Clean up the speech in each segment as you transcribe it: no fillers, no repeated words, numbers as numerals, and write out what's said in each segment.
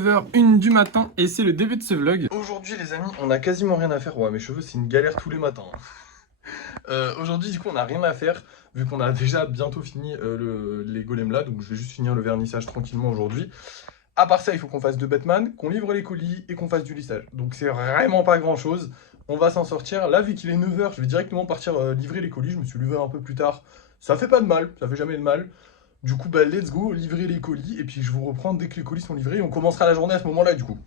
9h01 du matin et c'est le début de ce vlog. Aujourd'hui les amis, on a quasiment rien à faire. Ouais, mes cheveux c'est une galère tous les matins. Aujourd'hui du coup on a rien à faire vu qu'on a déjà bientôt fini les golems là. Donc je vais juste finir le vernissage tranquillement aujourd'hui. À part ça il faut qu'on fasse 2 Batman, qu'on livre les colis et qu'on fasse du lissage. Donc c'est vraiment pas grand chose. On va s'en sortir. Là vu qu'il est 9h, je vais directement partir livrer les colis. Je me suis levé un peu plus tard. Ça fait pas de mal, ça fait jamais de mal. Du coup, bah, let's go, livrer les colis, et puis je vous reprends dès que les colis sont livrés, et on commencera la journée à ce moment-là, du coup.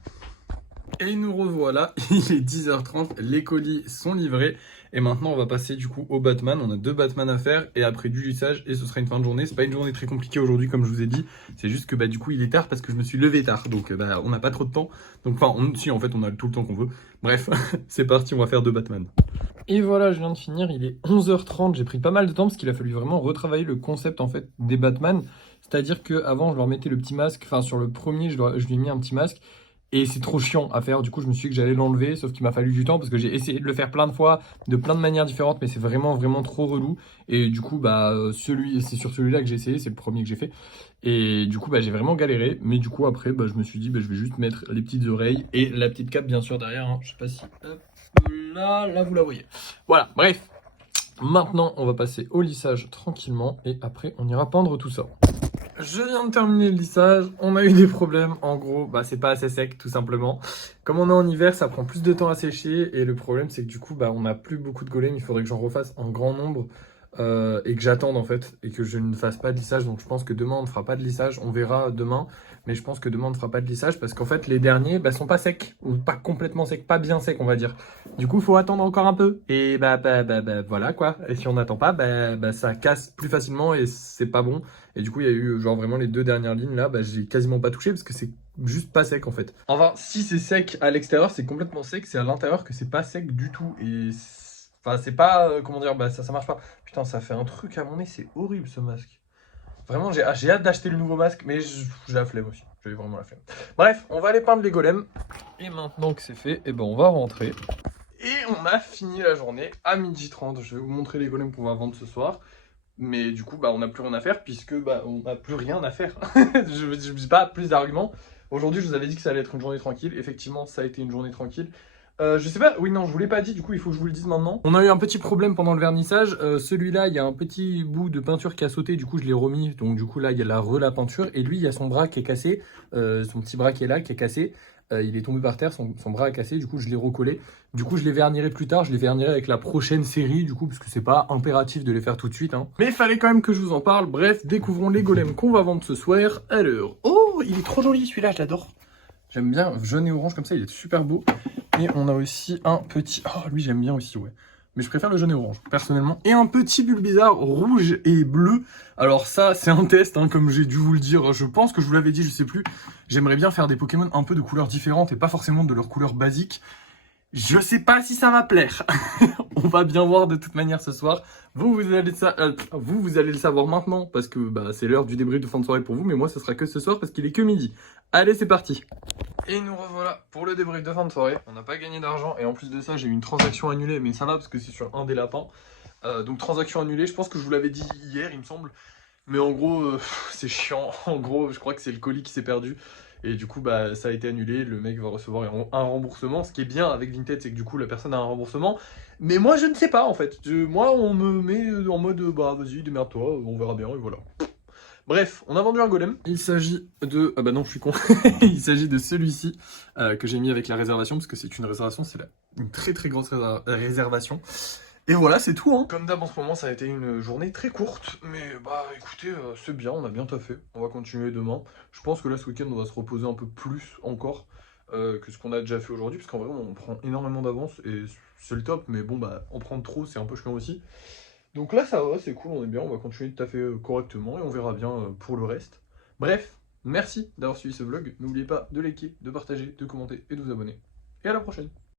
Et nous revoilà, il est 10h30, les colis sont livrés, et maintenant on va passer du coup au Batman. On a 2 Batman à faire, et après du lissage, et ce sera une fin de journée. C'est pas une journée très compliquée aujourd'hui, comme je vous ai dit, c'est juste que bah, du coup il est tard parce que je me suis levé tard, donc bah, on n'a pas trop de temps. Donc enfin, si en fait on a tout le temps qu'on veut. Bref, c'est parti, on va faire 2 Batman. Et voilà, je viens de finir, il est 11h30, j'ai pris pas mal de temps parce qu'il a fallu vraiment retravailler le concept en fait des Batman. C'est-à-dire qu'avant je leur mettais le petit masque, enfin sur le premier je lui ai mis un petit masque et c'est trop chiant à faire, du coup je me suis dit que j'allais l'enlever, sauf qu'il m'a fallu du temps parce que j'ai essayé de le faire plein de fois, de plein de manières différentes, mais c'est vraiment trop relou. Et du coup bah c'est sur celui-là que j'ai essayé, c'est le premier que j'ai fait. Et du coup bah j'ai vraiment galéré, mais du coup après bah, je me suis dit bah, je vais juste mettre les petites oreilles et la petite cape bien sûr derrière, hein. Je sais pas si... Hop. Là, vous la voyez. Voilà, bref. Maintenant, on va passer au lissage tranquillement et après, on ira peindre tout ça. Je viens de terminer le lissage. On a eu des problèmes. En gros, bah, c'est pas assez sec, tout simplement. Comme on est en hiver, ça prend plus de temps à sécher. Et le problème, c'est que du coup, bah, on n'a plus beaucoup de golems. Il faudrait que j'en refasse en grand nombre. Et que j'attende en fait. Et que je ne fasse pas de lissage. Donc je pense que demain, on ne fera pas de lissage. On verra demain. Mais je pense que demain, on ne fera pas de lissage. Parce qu'en fait, les derniers bah, sont pas secs. Ou pas complètement secs. Pas bien secs, on va dire. Du coup, il faut attendre encore un peu. Et bah, voilà quoi. Et si on n'attend pas, ça casse plus facilement. Et c'est pas bon. Et du coup, il y a eu genre vraiment les 2 dernières lignes là, bah, j'ai quasiment pas touché parce que c'est juste pas sec en fait. Enfin, si c'est sec à l'extérieur, c'est complètement sec, c'est à l'intérieur que c'est pas sec du tout. Et enfin, c'est pas, comment dire, bah ça marche pas. Putain, ça fait un truc à mon nez, c'est horrible ce masque. Vraiment, j'ai hâte d'acheter le nouveau masque, mais j'ai la flemme aussi. J'ai vraiment la flemme. Bref, on va aller peindre les golems. Et maintenant que c'est fait, et ben on va rentrer. Et on a fini la journée à 12h30. Je vais vous montrer les golems qu'on va vendre ce soir. Mais du coup, bah, on n'a plus rien à faire puisque bah, on n'a plus rien à faire. Je ne dis pas plus d'arguments. Aujourd'hui, je vous avais dit que ça allait être une journée tranquille. Effectivement, ça a été une journée tranquille. Je sais pas, oui, non, je vous l'ai pas dit, du coup, il faut que je vous le dise maintenant. On a eu un petit problème pendant le vernissage. Celui-là, il y a un petit bout de peinture qui a sauté, du coup, je l'ai remis. Donc, du coup, là, il y a la peinture. Et lui, il y a son bras qui est cassé. Son petit bras qui est là, qui est cassé. Il est tombé par terre, son bras a cassé, du coup je l'ai recollé. Du coup je les vernirai plus tard, je les vernirai avec la prochaine série du coup, parce que c'est pas impératif de les faire tout de suite. Hein. Mais il fallait quand même que je vous en parle. Bref, découvrons les golems qu'on va vendre ce soir. Alors, oh, il est trop joli celui-là, j'adore. J'aime bien, jaune et orange comme ça, il est super beau. Et on a aussi un petit... Oh, lui j'aime bien aussi, ouais. Mais je préfère le jaune et orange, personnellement. Et un petit Bulbizarre rouge et bleu. Alors ça, c'est un test, hein, comme j'ai dû vous le dire. Je pense que je vous l'avais dit, je sais plus. J'aimerais bien faire des Pokémon un peu de couleurs différentes et pas forcément de leur couleur basique. Je sais pas si ça va plaire. On va bien voir de toute manière ce soir. Vous allez le savoir maintenant parce que bah, c'est l'heure du débrief de fin de soirée pour vous. Mais moi, ce sera que ce soir parce qu'il est que midi. Allez, c'est parti. Et nous revoilà pour le débrief de fin de soirée. On n'a pas gagné d'argent et en plus de ça, j'ai eu une transaction annulée. Mais ça va parce que c'est sur un des lapins. Donc transaction annulée, je pense que je vous l'avais dit hier, il me semble. Mais en gros, c'est chiant. En gros, je crois que c'est le colis qui s'est perdu. Et du coup, bah, ça a été annulé. Le mec va recevoir un remboursement. Ce qui est bien avec Vinted, c'est que du coup, la personne a un remboursement. Mais moi, je ne sais pas, en fait. Moi, on me met en mode, bah, vas-y, démerde-toi, on verra bien, et voilà. Bref, on a vendu un golem. Il s'agit de... Ah bah non, je suis con. Il s'agit de celui-ci que j'ai mis avec la réservation, parce que c'est une réservation, c'est une très grosse réservation. Et voilà, c'est tout. Hein. Comme d'hab, en ce moment, ça a été une journée très courte. Mais bah écoutez, c'est bien, on a bien taffé. On va continuer demain. Je pense que là, ce week-end, on va se reposer un peu plus encore que ce qu'on a déjà fait aujourd'hui. Parce qu'en vrai, on prend énormément d'avance et c'est le top. Mais bon, bah en prendre trop, c'est un peu chiant aussi. Donc là, ça va, c'est cool, on est bien. On va continuer de taffer correctement et on verra bien pour le reste. Bref, merci d'avoir suivi ce vlog. N'oubliez pas de liker, de partager, de commenter et de vous abonner. Et à la prochaine.